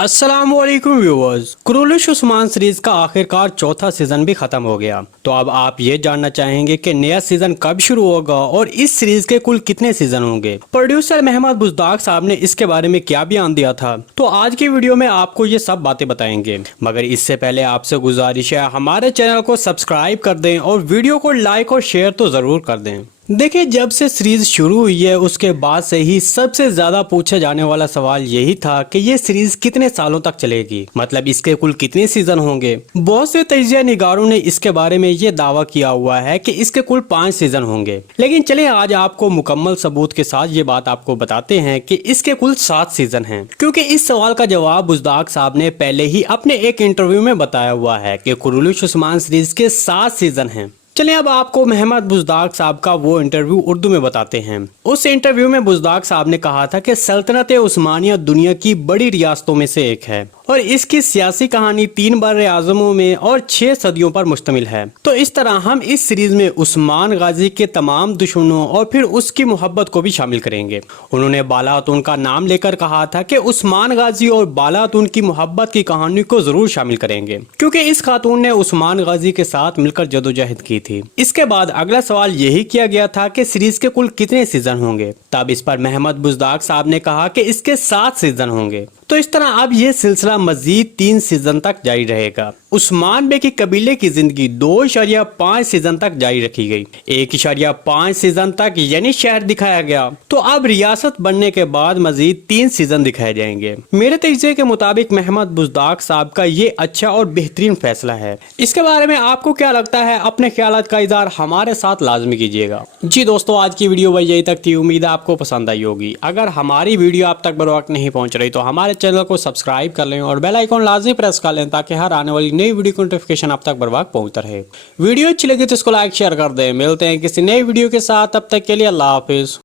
अस्सलाम वालेकुम viewers. Kurulus Usman series का आखिरकार चौथा सीजन भी खत्म हो गया। तो अब आप ये जानना चाहेंगे कि नया सीजन कब शुरू होगा और इस सीरीज के कुल कितने सीजन होंगे। प्रोड्यूसर महमद बुज़दाक साहब ने इसके बारे में क्या बयान दिया था, तो आज की वीडियो में आपको ये सब बातें बताएंगे। मगर इससे पहले आपसे गुजारिश है, हमारे चैनल को सब्सक्राइब कर दें और वीडियो को लाइक और शेयर तो जरूर कर दें। देखिए, जब से सीरीज शुरू हुई है उसके बाद से ही सबसे ज्यादा पूछा जाने वाला सवाल यही था कि ये सीरीज कितने सालों तक चलेगी, मतलब इसके कुल कितने सीजन होंगे। बहुत से तजिया निगारों ने इसके बारे में ये दावा किया हुआ है कि इसके कुल 5 सीजन होंगे, लेकिन चलिए आज आपको मुकम्मल सबूत के साथ ये बात आपको बताते हैं कि इसके कुल 7 सीजन हैं। क्योंकि इस सवाल का जवाब बुज़दाक साहब ने पहले ही अपने एक इंटरव्यू में बताया हुआ है कि कुरुलुश उस्मान सीरीज के 7 सीजन हैं। चलिए अब आपको महमद बुज़दाक साहब का वो इंटरव्यू उर्दू में बताते हैं। उस इंटरव्यू में बुज़दाक साहब ने कहा था कि सल्तनत उस्मानिया दुनिया की बड़ी रियासतों में से एक है और इसकी सियासी कहानी 3 बर-ए-आज़मों में और 6 सदियों पर मुश्तमिल है। तो इस तरह हम इस सीरीज में उस्मान गाजी के तमाम दुश्मनों और फिर उसकी मोहब्बत को भी शामिल करेंगे। उन्होंने बालातून का नाम लेकर कहा था कि उस्मान गाजी और बालातून की मोहब्बत की कहानी को जरूर शामिल करेंगे, क्योंकि इस खातून ने उस्मान गाजी के साथ मिलकर जदोजहद की थी। इसके बाद अगला सवाल यही किया गया था कि सीरीज के कुल कितने सीजन होंगे। तब इस पर महमद बुज़दाक साहब ने कहा कि इसके 7 सीजन होंगे। तो इस तरह अब ये सिलसिला मजीद 3 सीजन तक जारी रहेगा। उस्मान बे की कबीले की जिंदगी 2.5 सीजन तक जारी रखी गई। 1.5 सीजन तक यानी शहर दिखाया गया। तो अब रियासत बनने के बाद मजीद 3 सीजन दिखाए जाएंगे। मेरे तजज़िये के मुताबिक महमद बुज़दाक साहब का ये अच्छा और बेहतरीन फैसला है। इसके बारे में आपको क्या लगता है, अपने ख्यालात का इज़हार हमारे साथ लाजमी कीजिएगा। जी दोस्तों, आज की वीडियो वही यही तक थी। उम्मीद है आपको पसंद आई होगी। अगर हमारी वीडियो आप तक बर वक्त नहीं पहुंच रही तो हमारे चैनल को सब्सक्राइब कर लें और बेल आइकॉन लाजमी प्रेस कर लें, ताकि हर आने वाली नई वीडियो की नोटिफिकेशन आप तक बर वक्त पहुंचता रहे। वीडियो अच्छी लगी तो इसको लाइक शेयर कर दें। मिलते हैं किसी नई वीडियो के साथ, तब तक के लिए अल्लाह हाफिज।